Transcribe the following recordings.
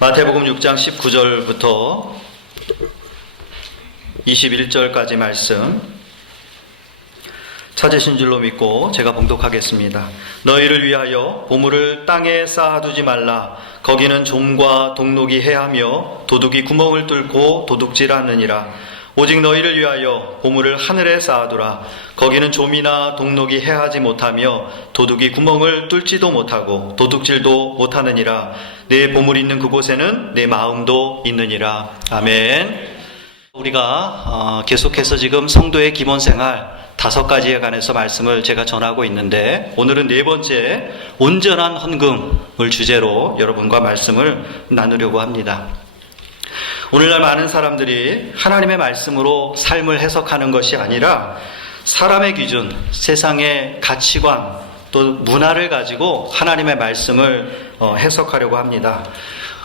마태복음 6장 19절부터 21절까지 말씀 찾으신 줄로 믿고 제가 봉독하겠습니다. 너희를 위하여 보물을 땅에 쌓아두지 말라. 거기는 좀과 동록이 해하며 도둑이 구멍을 뚫고 도둑질하느니라. 오직 너희를 위하여 보물을 하늘에 쌓아두라. 거기는 좀이나 동록이 해하지 못하며 도둑이 구멍을 뚫지도 못하고 도둑질도 못하느니라. 내 보물 있는 그곳에는 내 마음도 있느니라. 아멘. 우리가 계속해서 지금 성도의 기본생활 5가지에 관해서 말씀을 제가 전하고 있는데, 오늘은 4번째 온전한 헌금을 주제로 여러분과 말씀을 나누려고 합니다. 오늘날 많은 사람들이 하나님의 말씀으로 삶을 해석하는 것이 아니라 사람의 기준, 세상의 가치관, 또 문화를 가지고 하나님의 말씀을 해석하려고 합니다.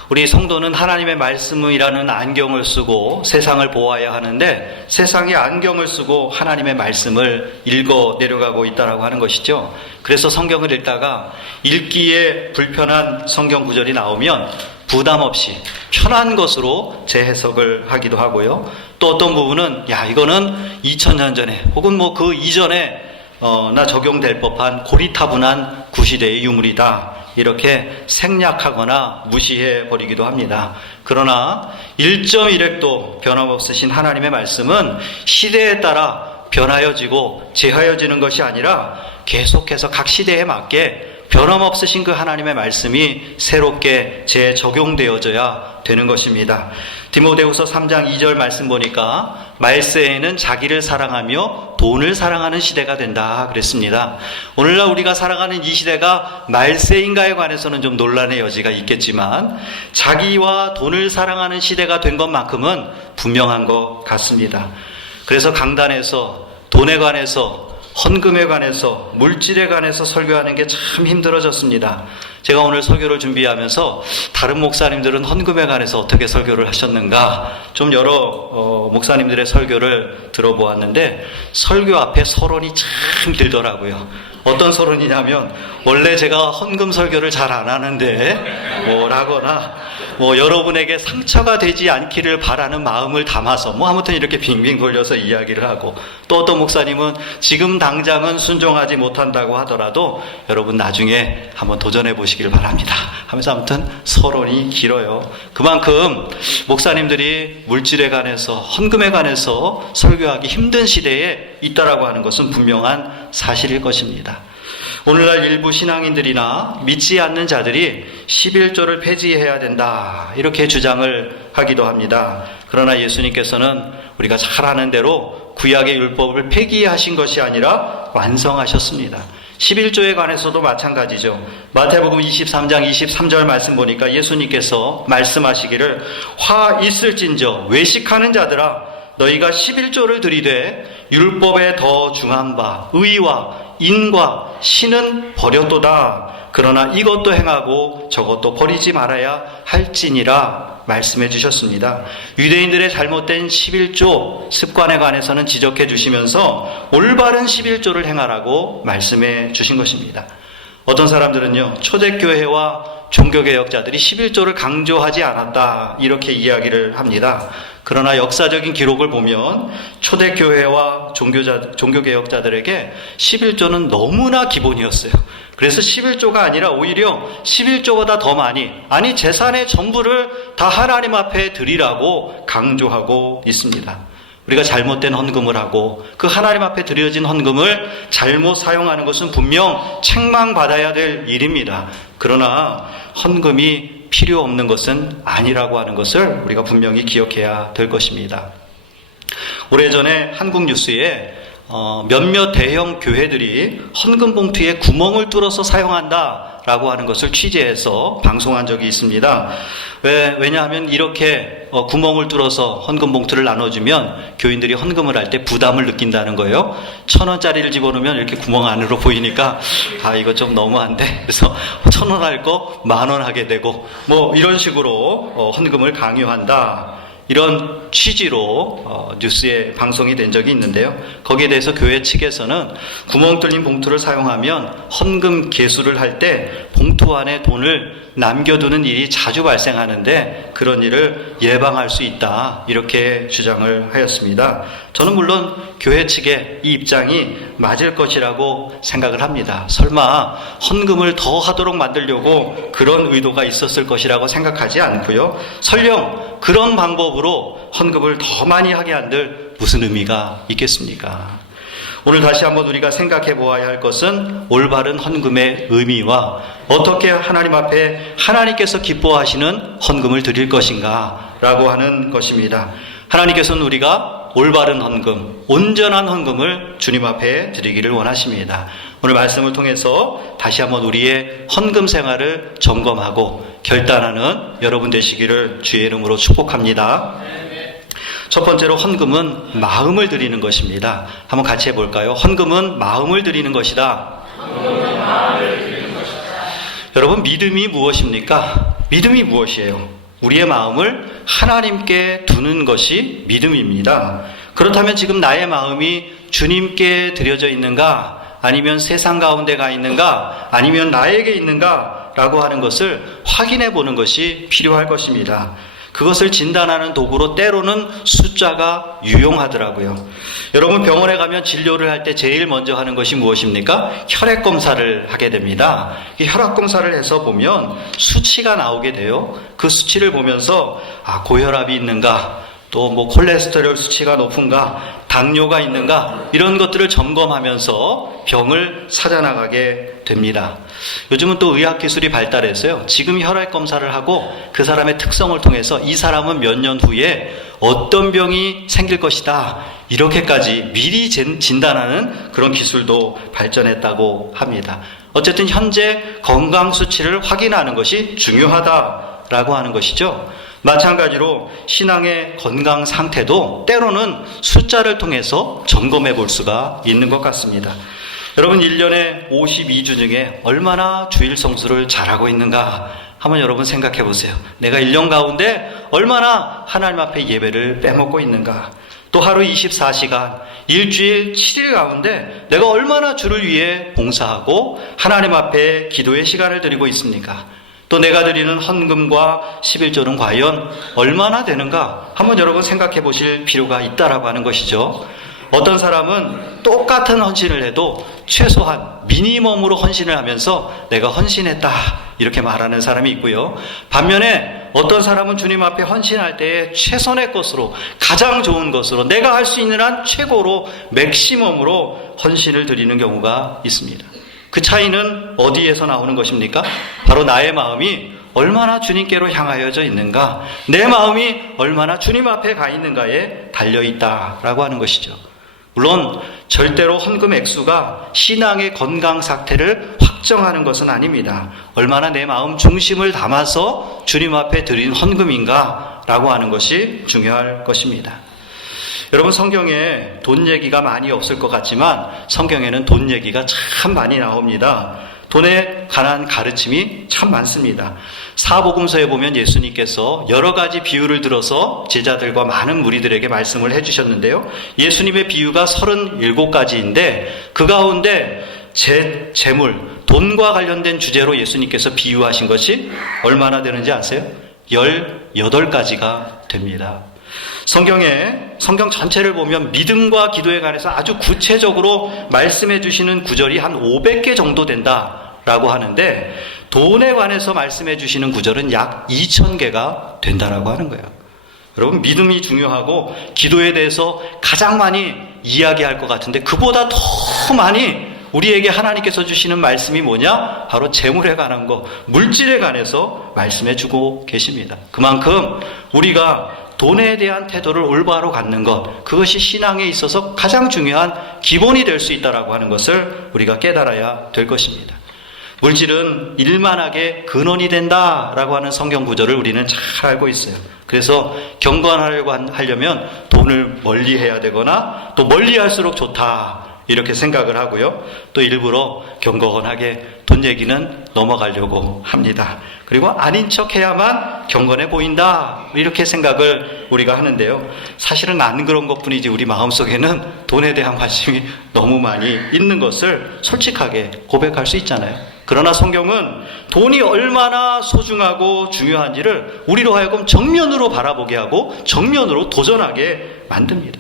우리 성도는 하나님의 말씀이라는 안경을 쓰고 세상을 보아야 하는데, 세상의 안경을 쓰고 하나님의 말씀을 읽어 내려가고 있다라고 하는 것이죠. 그래서 성경을 읽다가 읽기에 불편한 성경 구절이 나오면 부담 없이 편한 것으로 재해석을 하기도 하고요. 또 어떤 부분은 이거는 2000년 전에 혹은 그 이전에 나 적용될 법한 고리타분한 구시대의 유물이다, 이렇게 생략하거나 무시해 버리기도 합니다. 그러나 1.1핵도 변함없으신 하나님의 말씀은 시대에 따라 변하여지고 재하여지는 것이 아니라 계속해서 각 시대에 맞게 변함없으신 그 하나님의 말씀이 새롭게 재적용되어져야 되는 것입니다. 디모데후서 3장 2절 말씀 보니까 말세에는 자기를 사랑하며 돈을 사랑하는 시대가 된다 그랬습니다. 오늘날 우리가 살아가는 이 시대가 말세인가에 관해서는 좀 논란의 여지가 있겠지만, 자기와 돈을 사랑하는 시대가 된 것만큼은 분명한 것 같습니다. 그래서 강단에서 돈에 관해서, 헌금에 관해서, 물질에 관해서 설교하는 게 참 힘들어졌습니다. 제가 오늘 설교를 준비하면서 다른 목사님들은 헌금에 관해서 어떻게 설교를 하셨는가 좀 여러 목사님들의 설교를 들어보았는데, 설교 앞에 서론이 참 길더라고요. 어떤 서론이냐면, 원래 제가 헌금 설교를 잘 안 하는데 라거나 여러분에게 상처가 되지 않기를 바라는 마음을 담아서 아무튼 이렇게 빙빙 돌려서 이야기를 하고, 또 어떤 목사님은 지금 당장은 순종하지 못한다고 하더라도 여러분 나중에 한번 도전해 보시길 바랍니다 하면서 아무튼 서론이 길어요. 그만큼 목사님들이 물질에 관해서, 헌금에 관해서 설교하기 힘든 시대에 있다라고 하는 것은 분명한 사실일 것입니다. 오늘날 일부 신앙인들이나 믿지 않는 자들이 11조를 폐지해야 된다, 이렇게 주장을 하기도 합니다. 그러나 예수님께서는 우리가 잘 아는 대로 구약의 율법을 폐기하신 것이 아니라 완성하셨습니다. 11조에 관해서도 마찬가지죠. 마태복음 23장 23절 말씀 보니까 예수님께서 말씀하시기를, 화 있을진저 외식하는 자들아, 너희가 11조를 들이되 율법에 더 중한 바 의와 인과 신은 버렸도다. 그러나 이것도 행하고 저것도 버리지 말아야 할지니라 말씀해 주셨습니다. 유대인들의 잘못된 11조 습관에 관해서는 지적해 주시면서 올바른 11조를 행하라고 말씀해 주신 것입니다. 어떤 사람들은요, 초대교회와 종교개혁자들이 11조를 강조하지 않았다, 이렇게 이야기를 합니다. 그러나 역사적인 기록을 보면 초대교회와 종교개혁자들에게 11조는 너무나 기본이었어요. 그래서 11조가 아니라 오히려 11조보다 더 많이, 재산의 전부를 다 하나님 앞에 드리라고 강조하고 있습니다. 우리가 잘못된 헌금을 하고 그 하나님 앞에 드려진 헌금을 잘못 사용하는 것은 분명 책망받아야 될 일입니다. 그러나 헌금이 필요 없는 것은 아니라고 하는 것을 우리가 분명히 기억해야 될 것입니다. 오래전에 한국 뉴스에 몇몇 대형 교회들이 헌금 봉투에 구멍을 뚫어서 사용한다라고 하는 것을 취재해서 방송한 적이 있습니다. 왜냐하면 이렇게 구멍을 뚫어서 헌금 봉투를 나눠주면 교인들이 헌금을 할 때 부담을 느낀다는 거예요. 1,000원짜리를 집어넣으면 이렇게 구멍 안으로 보이니까 이거 좀 너무한데, 그래서 1,000원 할 거 10,000원 하게 되고 이런 식으로 헌금을 강요한다, 이런 취지로 뉴스에 방송이 된 적이 있는데요. 거기에 대해서 교회 측에서는 구멍 뚫린 봉투를 사용하면 헌금 개수를 할 때 봉투 안에 돈을 남겨두는 일이 자주 발생하는데 그런 일을 예방할 수 있다, 이렇게 주장을 하였습니다. 저는 물론 교회 측의 이 입장이 맞을 것이라고 생각을 합니다. 설마 헌금을 더 하도록 만들려고 그런 의도가 있었을 것이라고 생각하지 않고요. 설령 그런 방법으로 헌금을 더 많이 하게 한들 무슨 의미가 있겠습니까? 오늘 다시 한번 우리가 생각해 보아야 할 것은 올바른 헌금의 의미와 어떻게 하나님 앞에 하나님께서 기뻐하시는 헌금을 드릴 것인가 라고 하는 것입니다. 하나님께서는 우리가 올바른 헌금, 온전한 헌금을 주님 앞에 드리기를 원하십니다. 오늘 말씀을 통해서 다시 한번 우리의 헌금 생활을 점검하고 결단하는 여러분 되시기를 주의 이름으로 축복합니다. 첫 번째로 헌금은 마음을 드리는 것입니다. 한번 같이 해볼까요? 헌금은 마음을 드리는 것이다. 여러분, 믿음이 무엇입니까? 믿음이 무엇이에요? 우리의 마음을 하나님께 두는 것이 믿음입니다. 그렇다면 지금 나의 마음이 주님께 드려져 있는가? 아니면 세상 가운데 가 있는가? 아니면 나에게 있는가? 라고 하는 것을 확인해 보는 것이 필요할 것입니다. 그것을 진단하는 도구로 때로는 숫자가 유용하더라고요. 여러분, 병원에 가면 진료를 할 때 제일 먼저 하는 것이 무엇입니까? 혈액 검사를 하게 됩니다. 이 혈압 검사를 해서 보면 수치가 나오게 돼요. 그 수치를 보면서 고혈압이 있는가, 또 콜레스테롤 수치가 높은가, 당뇨가 있는가, 이런 것들을 점검하면서 병을 찾아나가게 됩니다. 요즘은 또 의학기술이 발달해서요, 지금 혈액 검사를 하고 그 사람의 특성을 통해서 이 사람은 몇 년 후에 어떤 병이 생길 것이다, 이렇게까지 미리 진단하는 그런 기술도 발전했다고 합니다. 어쨌든 현재 건강 수치를 확인하는 것이 중요하다라고 하는 것이죠. 마찬가지로 신앙의 건강 상태도 때로는 숫자를 통해서 점검해 볼 수가 있는 것 같습니다. 여러분, 1년에 52주 중에 얼마나 주일 성수를 잘하고 있는가 한번 여러분 생각해 보세요. 내가 1년 가운데 얼마나 하나님 앞에 예배를 빼먹고 있는가. 또 하루 24시간, 일주일 7일 가운데 내가 얼마나 주를 위해 봉사하고 하나님 앞에 기도의 시간을 드리고 있습니까? 또 내가 드리는 헌금과 11조는 과연 얼마나 되는가 한번 여러분 생각해 보실 필요가 있다라고 하는 것이죠. 어떤 사람은 똑같은 헌신을 해도 최소한 미니멈으로 헌신을 하면서 내가 헌신했다, 이렇게 말하는 사람이 있고요. 반면에 어떤 사람은 주님 앞에 헌신할 때에 최선의 것으로, 가장 좋은 것으로, 내가 할 수 있는 한 최고로, 맥시멈으로 헌신을 드리는 경우가 있습니다. 그 차이는 어디에서 나오는 것입니까? 바로 나의 마음이 얼마나 주님께로 향하여져 있는가, 내 마음이 얼마나 주님 앞에 가 있는가에 달려있다라고 하는 것이죠. 물론 절대로 헌금 액수가 신앙의 건강 상태를 확정하는 것은 아닙니다. 얼마나 내 마음 중심을 담아서 주님 앞에 드린 헌금인가 라고 하는 것이 중요할 것입니다. 여러분, 성경에 돈 얘기가 많이 없을 것 같지만 성경에는 돈 얘기가 참 많이 나옵니다. 돈에 관한 가르침이 참 많습니다. 사복음서에 보면 예수님께서 여러 가지 비유를 들어서 제자들과 많은 무리들에게 말씀을 해주셨는데요. 예수님의 비유가 37가지인데 그 가운데 재물, 돈과 관련된 주제로 예수님께서 비유하신 것이 얼마나 되는지 아세요? 18가지가 됩니다. 성경 전체를 보면 믿음과 기도에 관해서 아주 구체적으로 말씀해 주시는 구절이 한 500개 정도 된다라고 하는데, 돈에 관해서 말씀해 주시는 구절은 약 2000개가 된다라고 하는 거예요. 여러분, 믿음이 중요하고 기도에 대해서 가장 많이 이야기할 것 같은데 그보다 더 많이 우리에게 하나님께서 주시는 말씀이 뭐냐? 바로 재물에 관한 거, 물질에 관해서 말씀해 주고 계십니다. 그만큼 우리가 돈에 대한 태도를 올바로 갖는 것, 그것이 신앙에 있어서 가장 중요한 기본이 될 수 있다라고 하는 것을 우리가 깨달아야 될 것입니다. 물질은 일만하게 근원이 된다라고 하는 성경 구절을 우리는 잘 알고 있어요. 그래서 경건하려고 하려면 돈을 멀리해야 되거나 또 멀리할수록 좋다, 이렇게 생각을 하고요. 또 일부러 경건하게 돈 얘기는 넘어가려고 합니다. 그리고 아닌 척 해야만 경건해 보인다, 이렇게 생각을 우리가 하는데요. 사실은 안 그런 것뿐이지 우리 마음속에는 돈에 대한 관심이 너무 많이 있는 것을 솔직하게 고백할 수 있잖아요. 그러나 성경은 돈이 얼마나 소중하고 중요한지를 우리로 하여금 정면으로 바라보게 하고 정면으로 도전하게 만듭니다.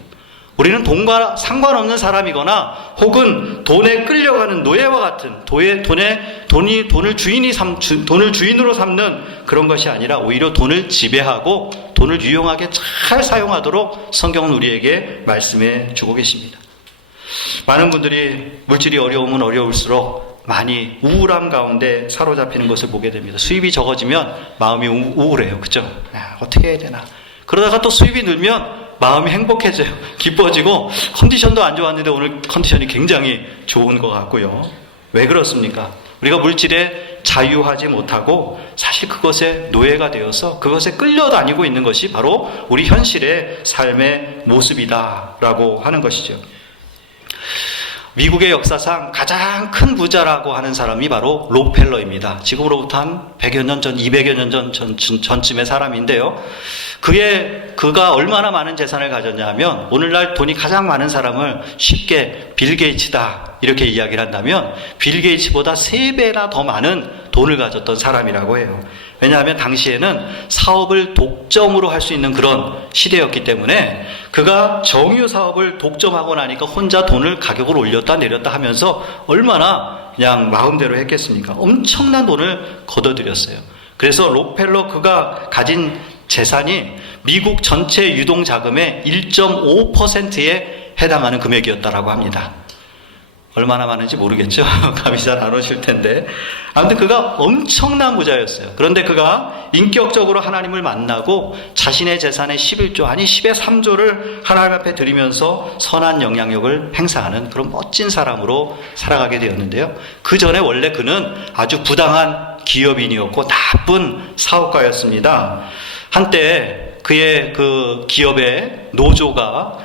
우리는 돈과 상관없는 사람이거나 혹은 돈에 끌려가는 노예와 같은 돈을 주인으로 삼는 그런 것이 아니라 오히려 돈을 지배하고 돈을 유용하게 잘 사용하도록 성경은 우리에게 말씀해 주고 계십니다. 많은 분들이 물질이 어려우면 어려울수록 많이 우울함 가운데 사로잡히는 것을 보게 됩니다. 수입이 적어지면 마음이 우울해요. 그죠? 어떻게 해야 되나. 그러다가 또 수입이 늘면 마음이 행복해져요. 기뻐지고 컨디션도 안 좋았는데 오늘 컨디션이 굉장히 좋은 것 같고요. 왜 그렇습니까? 우리가 물질에 자유하지 못하고 사실 그것에 노예가 되어서 그것에 끌려다니고 있는 것이 바로 우리 현실의 삶의 모습이다라고 하는 것이죠. 미국의 역사상 가장 큰 부자라고 하는 사람이 바로 록펠러입니다. 지금으로부터 한 100여 년 전, 200여 년 전쯤의 사람인데요. 그가 얼마나 많은 재산을 가졌냐 하면 오늘날 돈이 가장 많은 사람을 쉽게 빌 게이츠다 이렇게 이야기를 한다면 빌 게이츠보다 3배나 더 많은 돈을 가졌던 사람이라고 해요. 왜냐하면 당시에는 사업을 독점으로 할 수 있는 그런 시대였기 때문에 그가 정유 사업을 독점하고 나니까 혼자 돈을 가격을 올렸다 내렸다 하면서 얼마나 그냥 마음대로 했겠습니까? 엄청난 돈을 걷어들였어요. 그래서 록펠러 그가 가진 재산이 미국 전체 유동 자금의 1.5%에 해당하는 금액이었다라고 합니다. 얼마나 많은지 모르겠죠. 감이 잘 안 오실 텐데. 아무튼 그가 엄청난 부자였어요. 그런데 그가 인격적으로 하나님을 만나고 자신의 재산의 11조, 아니 10의 3조를 하나님 앞에 드리면서 선한 영향력을 행사하는 그런 멋진 사람으로 살아가게 되었는데요. 그 전에 원래 그는 아주 부당한 기업인이었고 나쁜 사업가였습니다. 한때 그의 그 기업의 노조가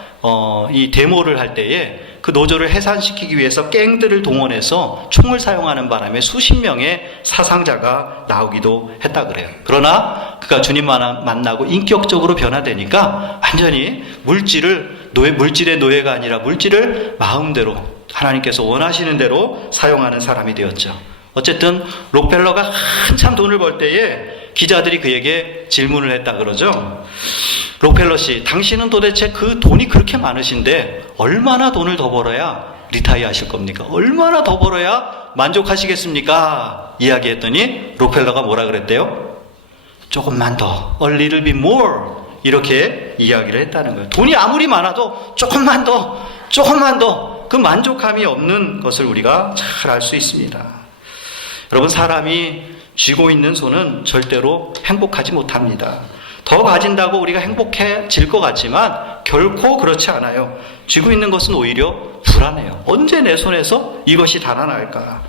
이 데모를 할 때에 그 노조를 해산시키기 위해서 갱들을 동원해서 총을 사용하는 바람에 수십 명의 사상자가 나오기도 했다 그래요. 그러나 그가 주님 만나고 인격적으로 변화되니까 완전히 물질의 노예가 아니라 물질을 마음대로 하나님께서 원하시는 대로 사용하는 사람이 되었죠. 어쨌든 록펠러가 한참 돈을 벌 때에 기자들이 그에게 질문을 했다 그러죠. 록펠러 씨, 당신은 도대체 그 돈이 그렇게 많으신데 얼마나 돈을 더 벌어야 리타이어 하실 겁니까? 얼마나 더 벌어야 만족하시겠습니까? 이야기했더니 록펠러가 뭐라 그랬대요? 조금만 더, a little bit more 이렇게 이야기를 했다는 거예요. 돈이 아무리 많아도 조금만 더 그 만족함이 없는 것을 우리가 잘 알 수 있습니다. 여러분, 사람이 쥐고 있는 손은 절대로 행복하지 못합니다. 더 가진다고 우리가 행복해질 것 같지만 결코 그렇지 않아요. 쥐고 있는 것은 오히려 불안해요. 언제 내 손에서 이것이 달아날까?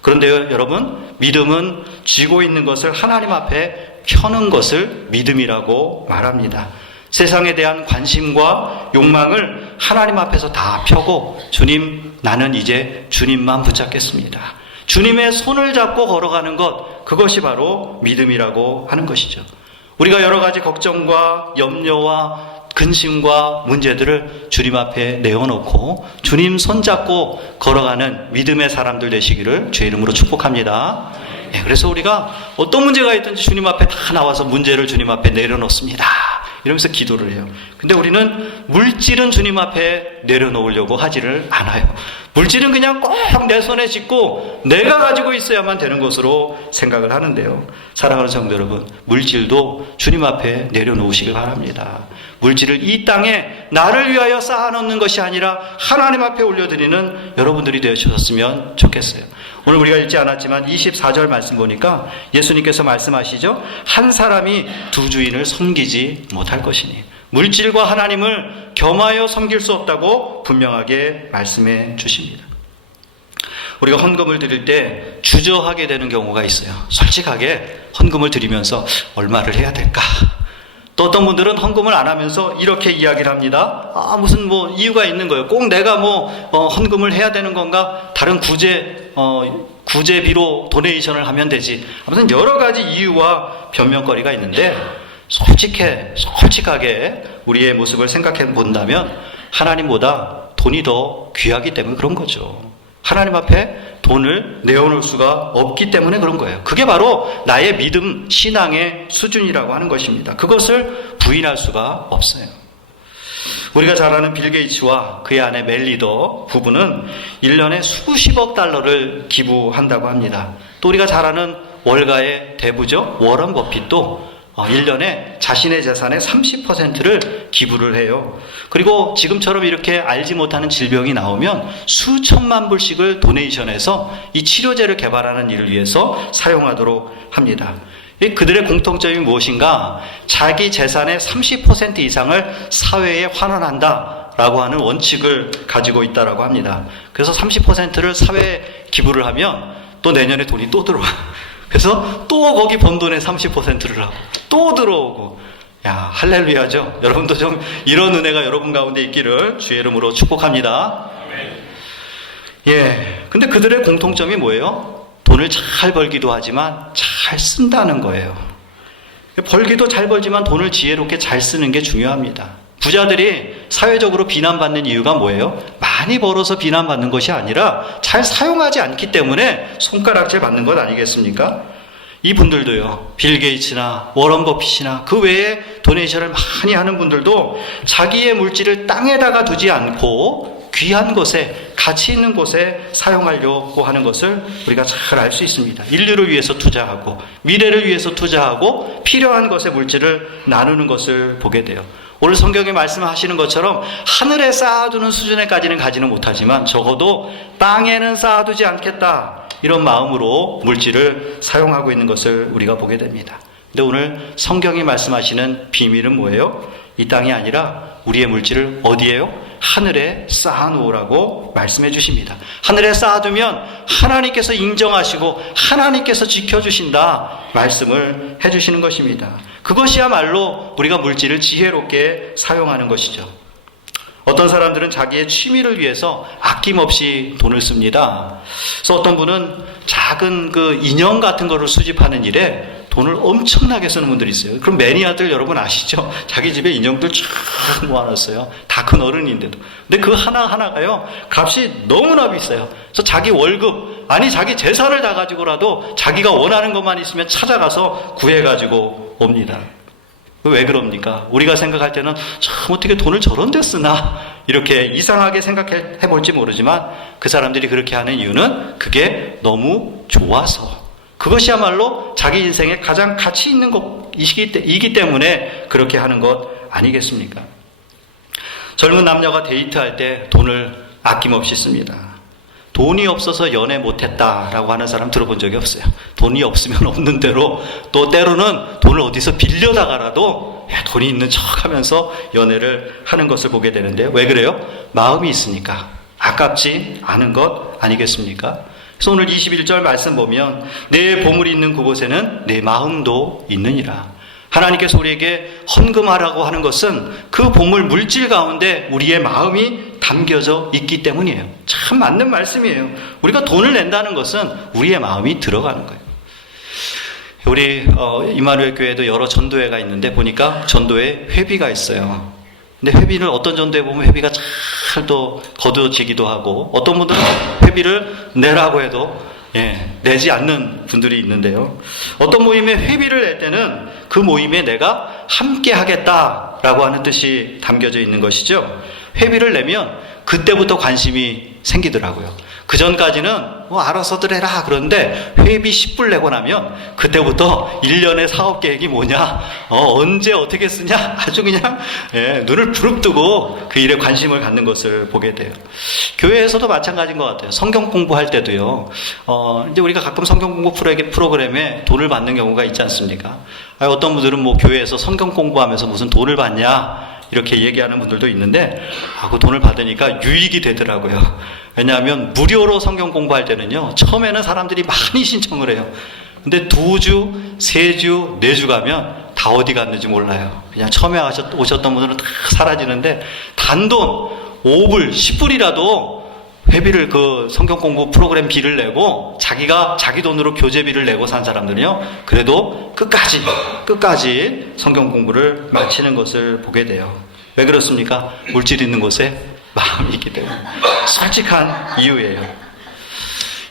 그런데요, 여러분, 믿음은 쥐고 있는 것을 하나님 앞에 펴는 것을 믿음이라고 말합니다. 세상에 대한 관심과 욕망을 하나님 앞에서 다 펴고 주님, 나는 이제 주님만 붙잡겠습니다. 주님의 손을 잡고 걸어가는 것, 그것이 바로 믿음이라고 하는 것이죠. 우리가 여러 가지 걱정과 염려와 근심과 문제들을 주님 앞에 내어놓고 주님 손잡고 걸어가는 믿음의 사람들 되시기를 주의 이름으로 축복합니다. 그래서 우리가 어떤 문제가 있든지 주님 앞에 다 나와서 문제를 주님 앞에 내려놓습니다. 이러면서 기도를 해요. 근데 우리는 물질은 주님 앞에 내려놓으려고 하지를 않아요. 물질은 그냥 꼭 내 손에 쥐고 내가 가지고 있어야만 되는 것으로 생각을 하는데요. 사랑하는 성도 여러분, 물질도 주님 앞에 내려놓으시길 바랍니다. 물질을 이 땅에 나를 위하여 쌓아놓는 것이 아니라 하나님 앞에 올려드리는 여러분들이 되어주셨으면 좋겠어요. 오늘 우리가 읽지 않았지만 24절 말씀 보니까 예수님께서 말씀하시죠. 한 사람이 두 주인을 섬기지 못할 것이니 물질과 하나님을 겸하여 섬길 수 없다고 분명하게 말씀해 주십니다. 우리가 헌금을 드릴 때 주저하게 되는 경우가 있어요. 솔직하게 헌금을 드리면서 얼마를 해야 될까? 또 어떤 분들은 헌금을 안 하면서 이렇게 이야기를 합니다. 무슨 이유가 있는 거예요. 꼭 내가 헌금을 해야 되는 건가? 다른 구제비로 도네이션을 하면 되지. 아무튼 여러 가지 이유와 변명거리가 있는데 솔직하게 우리의 모습을 생각해 본다면 하나님보다 돈이 더 귀하기 때문에 그런 거죠. 하나님 앞에 돈을 내어놓을 수가 없기 때문에 그런 거예요. 그게 바로 나의 믿음, 신앙의 수준이라고 하는 것입니다. 그것을 부인할 수가 없어요. 우리가 잘 아는 빌 게이츠와 그의 아내 멜리더 부부는 1년에 수십억 달러를 기부한다고 합니다. 또 우리가 잘 아는 월가의 대부죠. 워런 버핏도 1년에 자신의 재산의 30%를 기부를 해요. 그리고 지금처럼 이렇게 알지 못하는 질병이 나오면 수천만 불씩을 도네이션해서 이 치료제를 개발하는 일을 위해서 사용하도록 합니다. 그들의 공통점이 무엇인가? 자기 재산의 30% 이상을 사회에 환원한다라고 하는 원칙을 가지고 있다라고 합니다. 그래서 30%를 사회에 기부를 하면 또 내년에 돈이 또 들어와. 그래서 또 거기 번 돈의 30%를 하고 또 들어오고, 야, 할렐루야죠. 여러분도 좀 이런 은혜가 여러분 가운데 있기를 주의 이름으로 축복합니다. 예, 근데 그들의 공통점이 뭐예요? 돈을 잘 벌기도 하지만 잘 쓴다는 거예요. 벌기도 잘 벌지만 돈을 지혜롭게 잘 쓰는 게 중요합니다. 부자들이 사회적으로 비난받는 이유가 뭐예요? 많이 벌어서 비난받는 것이 아니라 잘 사용하지 않기 때문에 손가락질 받는 것 아니겠습니까? 이분들도요, 빌 게이츠나 워런 버핏이나 그 외에 도네이션을 많이 하는 분들도 자기의 물질을 땅에다가 두지 않고 귀한 곳에, 가치 있는 곳에 사용하려고 하는 것을 우리가 잘 알 수 있습니다. 인류를 위해서 투자하고 미래를 위해서 투자하고 필요한 것에 물질을 나누는 것을 보게 돼요. 오늘 성경에 말씀하시는 것처럼 하늘에 쌓아두는 수준에까지는 가지는 못하지만 적어도 땅에는 쌓아두지 않겠다, 이런 마음으로 물질을 사용하고 있는 것을 우리가 보게 됩니다. 근데 오늘 성경이 말씀하시는 비밀은 뭐예요? 이 땅이 아니라 우리의 물질을 어디에요? 하늘에 쌓아놓으라고 말씀해 주십니다. 하늘에 쌓아두면 하나님께서 인정하시고 하나님께서 지켜주신다 말씀을 해주시는 것입니다. 그것이야말로 우리가 물질을 지혜롭게 사용하는 것이죠. 어떤 사람들은 자기의 취미를 위해서 아낌없이 돈을 씁니다. 그래서 어떤 분은 작은 그 인형 같은 거를 수집하는 일에 돈을 엄청나게 쓰는 분들이 있어요. 그럼 매니아들 여러분 아시죠? 자기 집에 인형들 쫙 모아놨어요. 다 큰 어른인데도. 근데 그 하나하나가요, 값이 너무나 비싸요. 그래서 자기 월급, 아니 자기 재산을 다 가지고라도 자기가 원하는 것만 있으면 찾아가서 구해가지고 옵니다. 왜 그럽니까? 우리가 생각할 때는 참 어떻게 돈을 저런 데 쓰나, 이렇게 이상하게 생각해 볼지 모르지만 그 사람들이 그렇게 하는 이유는 그게 너무 좋아서, 그것이야말로 자기 인생에 가장 가치 있는 것이기 때문에 그렇게 하는 것 아니겠습니까? 젊은 남녀가 데이트할 때 돈을 아낌없이 씁니다. 돈이 없어서 연애 못했다라고 하는 사람 들어본 적이 없어요. 돈이 없으면 없는 대로, 또 때로는 돈을 어디서 빌려다가라도 돈이 있는 척하면서 연애를 하는 것을 보게 되는데요. 왜 그래요? 마음이 있으니까. 아깝지 않은 것 아니겠습니까? 그래서 오늘 21절 말씀 보면 내 보물이 있는 그곳에는 내 마음도 있느니라. 하나님께서 우리에게 헌금하라고 하는 것은 그 보물 물질 가운데 우리의 마음이 담겨져 있기 때문이에요. 참 맞는 말씀이에요. 우리가 돈을 낸다는 것은 우리의 마음이 들어가는 거예요. 우리 이마누엘 교회에도 여러 전도회가 있는데 보니까 전도회 회비가 있어요. 근데 회비를 어떤 전도회 보면 회비가 잘 또 거두어지기도 하고, 어떤 분들은 회비를 내라고 해도 내지 않는 분들이 있는데요. 어떤 모임에 회비를 낼 때는 그 모임에 내가 함께 하겠다라고 하는 뜻이 담겨져 있는 것이죠. 회비를 내면 그때부터 관심이 생기더라고요. 그 전까지는 알아서들 해라 그런데 회비 10불 내고 나면 그때부터 1년의 사업 계획이 뭐냐, 언제 어떻게 쓰냐, 아주 그냥 눈을 부릅뜨고 그 일에 관심을 갖는 것을 보게 돼요. 교회에서도 마찬가지인 것 같아요. 성경 공부할 때도요. 이제 우리가 가끔 성경 공부 프로그램에 돈을 받는 경우가 있지 않습니까? 어떤 분들은 뭐 교회에서 성경 공부하면서 무슨 돈을 받냐 이렇게 얘기하는 분들도 있는데, 그 돈을 받으니까 유익이 되더라고요. 왜냐하면 무료로 성경 공부할 때는요, 처음에는 사람들이 많이 신청을 해요. 근데 2주, 3주, 4주 가면 다 어디 갔는지 몰라요. 그냥 처음에 오셨던 분들은 다 사라지는데, 단돈 5불, 10불이라도 회비를 그 성경 공부 프로그램 비를 내고 자기가 자기 돈으로 교재비를 내고 산 사람들은요, 그래도 끝까지 성경 공부를 마치는 것을 보게 돼요. 왜 그렇습니까? 물질 있는 곳에 마음이 있기 때문에. 솔직한 이유예요.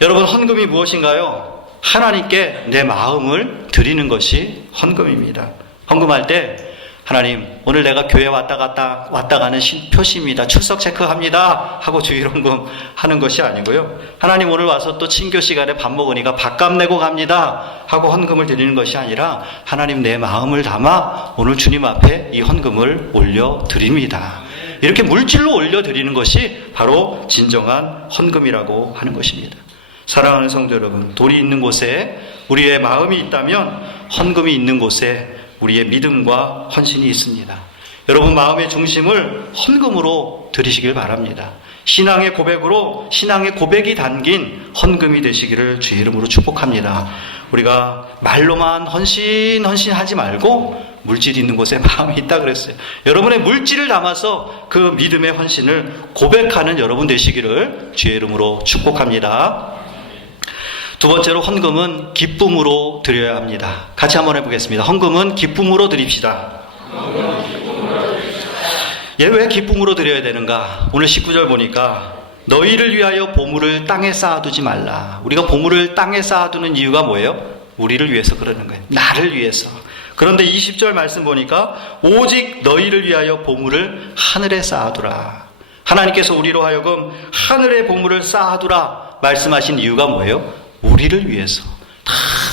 여러분, 헌금이 무엇인가요? 하나님께 내 마음을 드리는 것이 헌금입니다. 헌금할 때 하나님, 오늘 내가 교회 왔다 가는 표시입니다. 출석 체크합니다 하고 주일헌금 하는 것이 아니고요. 하나님, 오늘 와서 또 친교 시간에 밥 먹으니까 밥값 내고 갑니다 하고 헌금을 드리는 것이 아니라 하나님, 내 마음을 담아 오늘 주님 앞에 이 헌금을 올려드립니다. 이렇게 물질로 올려드리는 것이 바로 진정한 헌금이라고 하는 것입니다. 사랑하는 성도 여러분, 돌이 있는 곳에 우리의 마음이 있다면 헌금이 있는 곳에 우리의 믿음과 헌신이 있습니다. 여러분, 마음의 중심을 헌금으로 드리시길 바랍니다. 신앙의 고백으로, 신앙의 고백이 담긴 헌금이 되시기를 주의 이름으로 축복합니다. 우리가 말로만 헌신하지 말고 물질이 있는 곳에 마음이 있다 그랬어요. 여러분의 물질을 담아서 그 믿음의 헌신을 고백하는 여러분 되시기를 주의 이름으로 축복합니다. 두 번째로, 헌금은 기쁨으로 드려야 합니다. 같이 한번 해보겠습니다. 헌금은 기쁨으로 드립시다. 왜 기쁨으로 드려야 되는가? 오늘 19절 보니까 너희를 위하여 보물을 땅에 쌓아두지 말라. 우리가 보물을 땅에 쌓아두는 이유가 뭐예요? 우리를 위해서 그러는 거예요. 나를 위해서. 그런데 20절 말씀 보니까 오직 너희를 위하여 보물을 하늘에 쌓아두라. 하나님께서 우리로 하여금 하늘에 보물을 쌓아두라 말씀하신 이유가 뭐예요? 우리를 위해서, 다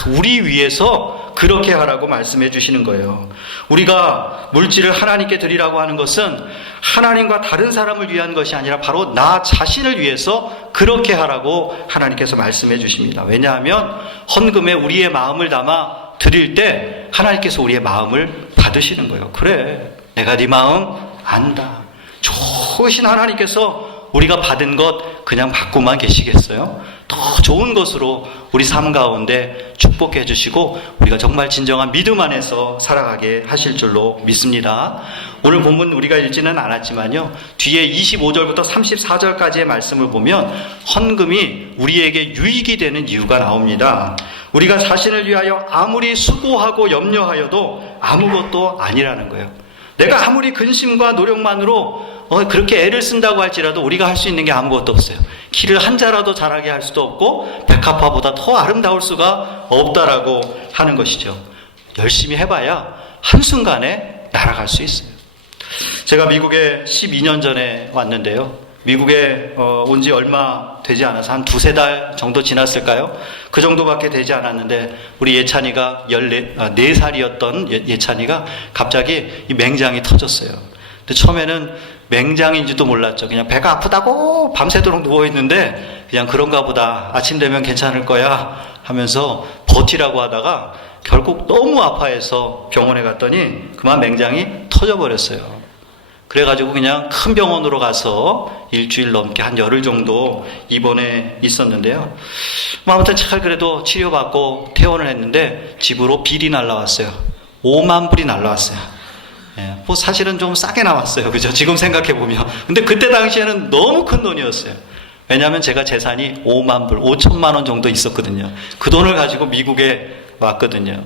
우리 위해서 그렇게 하라고 말씀해 주시는 거예요. 우리가 물질을 하나님께 드리라고 하는 것은 하나님과 다른 사람을 위한 것이 아니라 바로 나 자신을 위해서 그렇게 하라고 하나님께서 말씀해 주십니다. 왜냐하면 헌금에 우리의 마음을 담아 드릴 때 하나님께서 우리의 마음을 받으시는 거예요. 그래, 내가 네 마음 안다. 좋으신 하나님께서 우리가 받은 것 그냥 받고만 계시겠어요? 더 좋은 것으로 우리 삶 가운데 축복해 주시고 우리가 정말 진정한 믿음 안에서 살아가게 하실 줄로 믿습니다. 오늘 본문 우리가 읽지는 않았지만요, 뒤에 25절부터 34절까지의 말씀을 보면 헌금이 우리에게 유익이 되는 이유가 나옵니다. 우리가 자신을 위하여 아무리 수고하고 염려하여도 아무것도 아니라는 거예요. 내가 아무리 근심과 노력만으로 그렇게 애를 쓴다고 할지라도 우리가 할 수 있는 게 아무것도 없어요. 키를 한 자라도 자라게 할 수도 없고 백합화보다 더 아름다울 수가 없다라고 하는 것이죠. 열심히 해봐야 한순간에 날아갈 수 있어요. 제가 미국에 12년 전에 왔는데요, 미국에 온 지 얼마 되지 않아서 한 두세 달 정도 지났을까요? 그 정도밖에 되지 않았는데 우리 예찬이가 4살이었던 예찬이가 갑자기 이 맹장이 터졌어요. 근데 처음에는 맹장인지도 몰랐죠. 그냥 배가 아프다고 밤새도록 누워있는데 그냥 그런가 보다, 아침 되면 괜찮을 거야 하면서 버티라고 하다가 결국 너무 아파해서 병원에 갔더니 그만 맹장이 터져버렸어요. 그래가지고 그냥 큰 병원으로 가서 일주일 넘게 한 열흘 정도 입원해 있었는데요. 아무튼 잘 그래도 치료받고 퇴원을 했는데 집으로 빌이 날라왔어요. 5만 불이 날라왔어요. 뭐 사실은 좀 싸게 나왔어요. 그죠? 지금 생각해보면. 근데 그때 당시에는 너무 큰 돈이었어요. 왜냐하면 제가 재산이 5만 불, 5천만 원 정도 있었거든요. 그 돈을 가지고 미국에 왔거든요.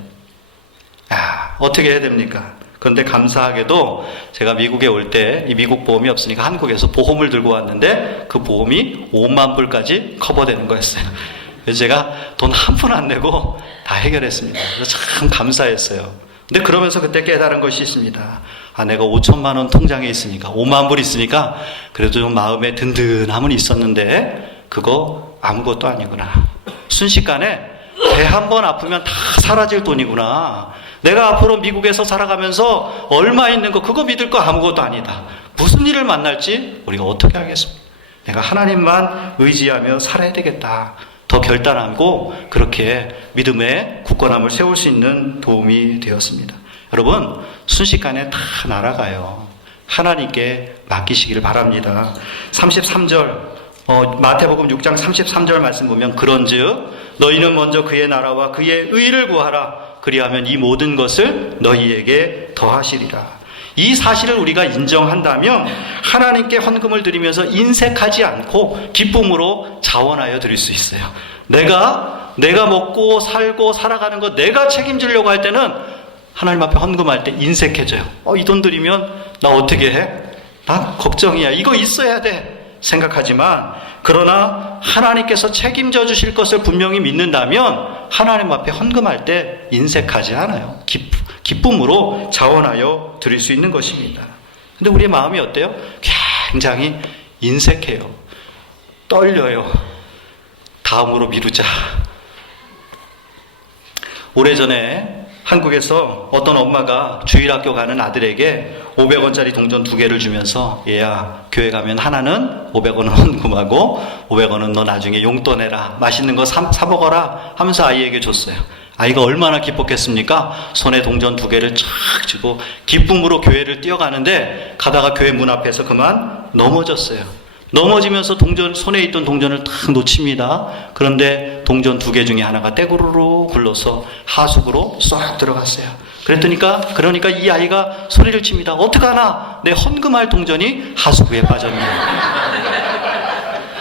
어떻게 해야 됩니까? 그런데 감사하게도 제가 미국에 올 때 이 미국 보험이 없으니까 한국에서 보험을 들고 왔는데 그 보험이 5만 불까지 커버되는 거였어요. 그래서 제가 돈 한 푼 안 내고 다 해결했습니다. 그래서 참 감사했어요. 근데 그러면서 그때 깨달은 것이 있습니다. 내가 5천만 원 통장에 있으니까, 5만 불 있으니까 그래도 좀 마음에 든든함은 있었는데 그거 아무것도 아니구나. 순식간에 배 한 번 아프면 다 사라질 돈이구나. 내가 앞으로 미국에서 살아가면서 얼마 있는 거 그거 믿을 거 아무것도 아니다. 무슨 일을 만날지 우리가 어떻게 하겠습니까? 내가 하나님만 의지하며 살아야 되겠다. 더 결단하고 그렇게 믿음의 굳건함을 세울 수 있는 도움이 되었습니다. 여러분, 순식간에 다 날아가요. 하나님께 맡기시기를 바랍니다. 33절 마태복음 6장 33절 말씀 보면 그런즉 너희는 먼저 그의 나라와 그의 의를 구하라. 그리하면 이 모든 것을 너희에게 더하시리라. 이 사실을 우리가 인정한다면 하나님께 헌금을 드리면서 인색하지 않고 기쁨으로 자원하여 드릴 수 있어요. 내가 먹고 살고 살아가는 거 내가 책임지려고 할 때는 하나님 앞에 헌금할 때 인색해져요. 이 돈 드리면 나 어떻게 해? 나 걱정이야. 이거 있어야 돼. 생각하지만 그러나 하나님께서 책임져 주실 것을 분명히 믿는다면 하나님 앞에 헌금할 때 인색하지 않아요. 기쁨으로 자원하여 드릴 수 있는 것입니다. 근데 우리의 마음이 어때요? 굉장히 인색해요. 떨려요. 다음으로 미루자. 오래전에 한국에서 어떤 엄마가 주일학교 가는 아들에게 500원짜리 동전 2개를 주면서 얘야, 교회 가면 하나는 500원은 헌금하고 500원은 너 나중에 용돈 해라. 맛있는 거 사 먹어라 하면서 아이에게 줬어요. 아이가 얼마나 기뻤겠습니까? 손에 동전 2개를 쫙 쥐고 기쁨으로 교회를 뛰어가는데 가다가 교회 문 앞에서 그만 넘어졌어요. 넘어지면서 손에 있던 동전을 탁 놓칩니다. 그런데 동전 2개 중에 하나가 떼구르르 굴러서 하수구로 쏙 들어갔어요. 그러니까 이 아이가 소리를 칩니다. 어떡하나? 내 헌금할 동전이 하수구에 빠졌네.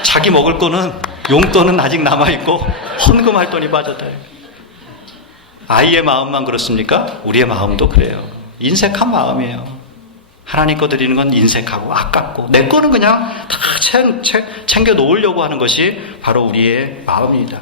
자기 먹을 거는 용돈은 아직 남아있고 헌금할 돈이 빠졌다. 아이의 마음만 그렇습니까? 우리의 마음도 그래요. 인색한 마음이에요. 하나님 거 드리는 건 인색하고 아깝고 내 거는 그냥 다 챙겨 놓으려고 하는 것이 바로 우리의 마음입니다.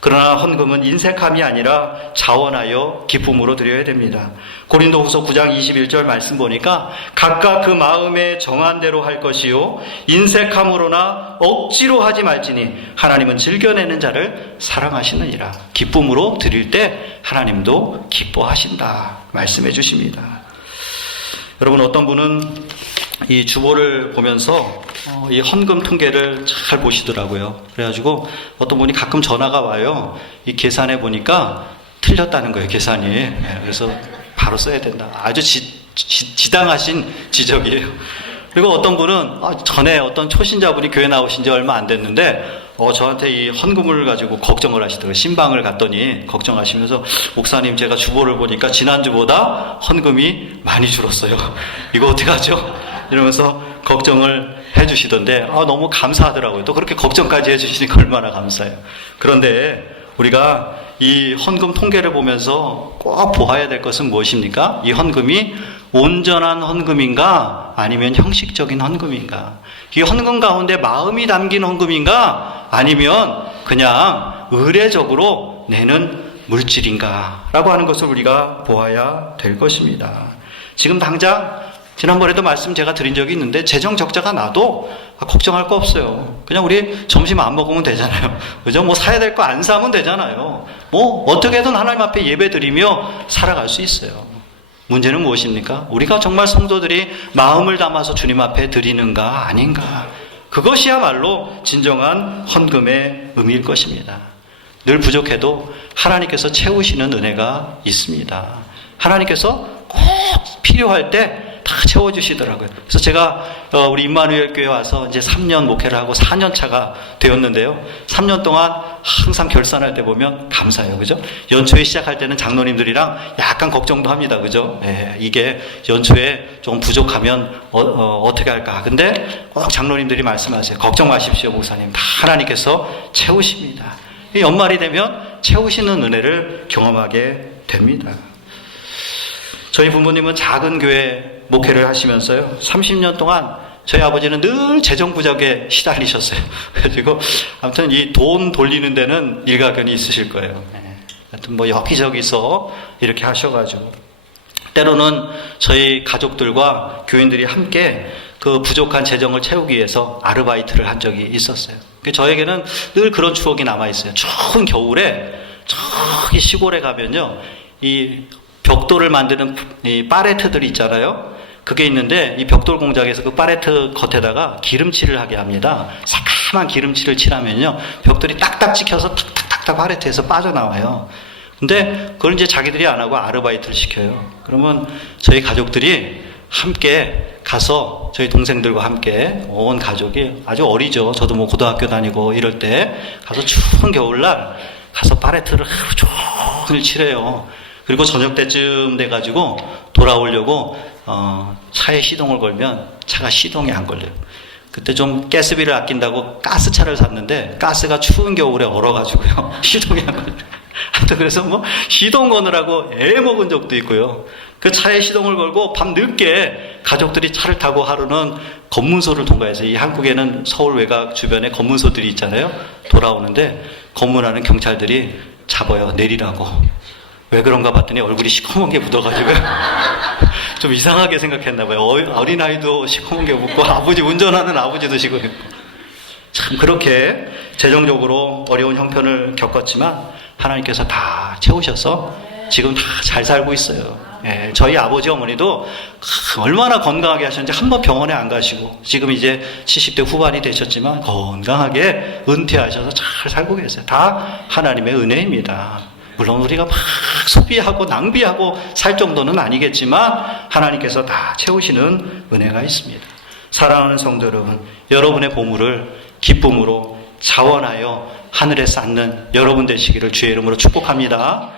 그러나 헌금은 인색함이 아니라 자원하여 기쁨으로 드려야 됩니다. 고린도후서 9장 21절 말씀 보니까 각각 그 마음에 정한 대로 할 것이요 인색함으로나 억지로 하지 말지니 하나님은 즐겨내는 자를 사랑하시느니라. 기쁨으로 드릴 때 하나님도 기뻐하신다 말씀해 주십니다. 여러분, 어떤 분은 이 주보를 보면서 이 헌금 통계를 잘 보시더라고요. 그래가지고 어떤 분이 가끔 전화가 와요. 이 계산해 보니까 틀렸다는 거예요, 계산이. 그래서 바로 써야 된다. 아주 지당하신 지적이에요. 그리고 어떤 분은 전에 어떤 초신자분이 교회 나오신 지 얼마 안 됐는데 저한테 이 헌금을 가지고 걱정을 하시더라고요. 신방을 갔더니 걱정하시면서 목사님, 제가 주보를 보니까 지난주보다 헌금이 많이 줄었어요. 이거 어떡하죠? 이러면서 걱정을 해주시던데 너무 감사하더라고요. 또 그렇게 걱정까지 해주시니까 얼마나 감사해요. 그런데 우리가 이 헌금 통계를 보면서 꼭 보아야 될 것은 무엇입니까? 이 헌금이 온전한 헌금인가 아니면 형식적인 헌금인가? 이 헌금 가운데 마음이 담긴 헌금인가 아니면 그냥 의례적으로 내는 물질인가 라고 하는 것을 우리가 보아야 될 것입니다. 지금 당장 지난번에도 말씀 제가 드린 적이 있는데 재정 적자가 나도 걱정할 거 없어요. 그냥 우리 점심 안 먹으면 되잖아요. 그죠? 뭐 사야 될 거 안 사면 되잖아요. 뭐 어떻게든 하나님 앞에 예배 드리며 살아갈 수 있어요. 문제는 무엇입니까? 우리가 정말 성도들이 마음을 담아서 주님 앞에 드리는가 아닌가. 그것이야말로 진정한 헌금의 의미일 것입니다. 늘 부족해도 하나님께서 채우시는 은혜가 있습니다. 하나님께서 꼭 필요할 때 다 채워주시더라고요. 그래서 제가 우리 임마누엘 교회 와서 이제 3년 목회를 하고 4년 차가 되었는데요. 3년 동안 항상 결산할 때 보면 감사해요. 그죠? 연초에 시작할 때는 장로님들이랑 약간 걱정도 합니다. 그죠? 네, 이게 연초에 좀 부족하면 어떻게 할까? 근데 꼭 장로님들이 말씀하세요. 걱정 마십시오, 목사님. 다 하나님께서 채우십니다. 연말이 되면 채우시는 은혜를 경험하게 됩니다. 저희 부모님은 작은 교회 목회를 하시면서요, 30년 동안 저희 아버지는 늘 재정 부족에 시달리셨어요. 그리고 아무튼 이 돈 돌리는 데는 일가견이 있으실 거예요. 하여튼 뭐 여기저기서 이렇게 하셔가지고 때로는 저희 가족들과 교인들이 함께 그 부족한 재정을 채우기 위해서 아르바이트를 한 적이 있었어요. 저에게는 늘 그런 추억이 남아있어요. 추운 겨울에 저기 시골에 가면요, 이 벽돌을 만드는 이 파레트들이 있잖아요. 그게 있는데 이 벽돌 공장에서 그 파레트 겉에다가 기름칠을 하게 합니다. 새까만 기름칠을 칠하면요, 벽돌이 딱딱 찍혀서 탁탁탁탁 파레트에서 빠져나와요. 근데 그걸 이제 자기들이 안 하고 아르바이트를 시켜요. 그러면 저희 가족들이 함께 가서 저희 동생들과 함께 온 가족이 아주 어리죠. 저도 뭐 고등학교 다니고 이럴 때 가서 추운 겨울날 가서 파레트를 하루 종일 칠해요. 그리고 저녁 때쯤 돼가지고 돌아오려고 차에 시동을 걸면 차가 시동이 안 걸려요. 그때 좀 가스비를 아낀다고 가스차를 샀는데 가스가 추운 겨울에 얼어가지고요, 시동이 안 걸려요. 하여튼 그래서 뭐 시동 거느라고 애 먹은 적도 있고요. 그 차에 시동을 걸고 밤 늦게 가족들이 차를 타고 하루는 검문소를 통과해서, 이 한국에는 서울 외곽 주변에 검문소들이 있잖아요. 돌아오는데 검문하는 경찰들이 잡아요. 내리라고. 왜 그런가 봤더니 얼굴이 시커먼 게 묻어가지고요. 좀 이상하게 생각했나 봐요. 어린아이도 시커먼 게 묻고 아버지, 운전하는 아버지도 시커먼. 참 그렇게 재정적으로 어려운 형편을 겪었지만 하나님께서 다 채우셔서 지금 다 잘 살고 있어요. 예, 저희 아버지 어머니도 얼마나 건강하게 하셨는지 한 번 병원에 안 가시고 지금 이제 70대 후반이 되셨지만 건강하게 은퇴하셔서 잘 살고 계세요. 다 하나님의 은혜입니다. 물론 우리가 막 소비하고 낭비하고 살 정도는 아니겠지만 하나님께서 다 채우시는 은혜가 있습니다. 사랑하는 성도 여러분, 여러분의 보물을 기쁨으로 자원하여 하늘에 쌓는 여러분 되시기를 주의 이름으로 축복합니다.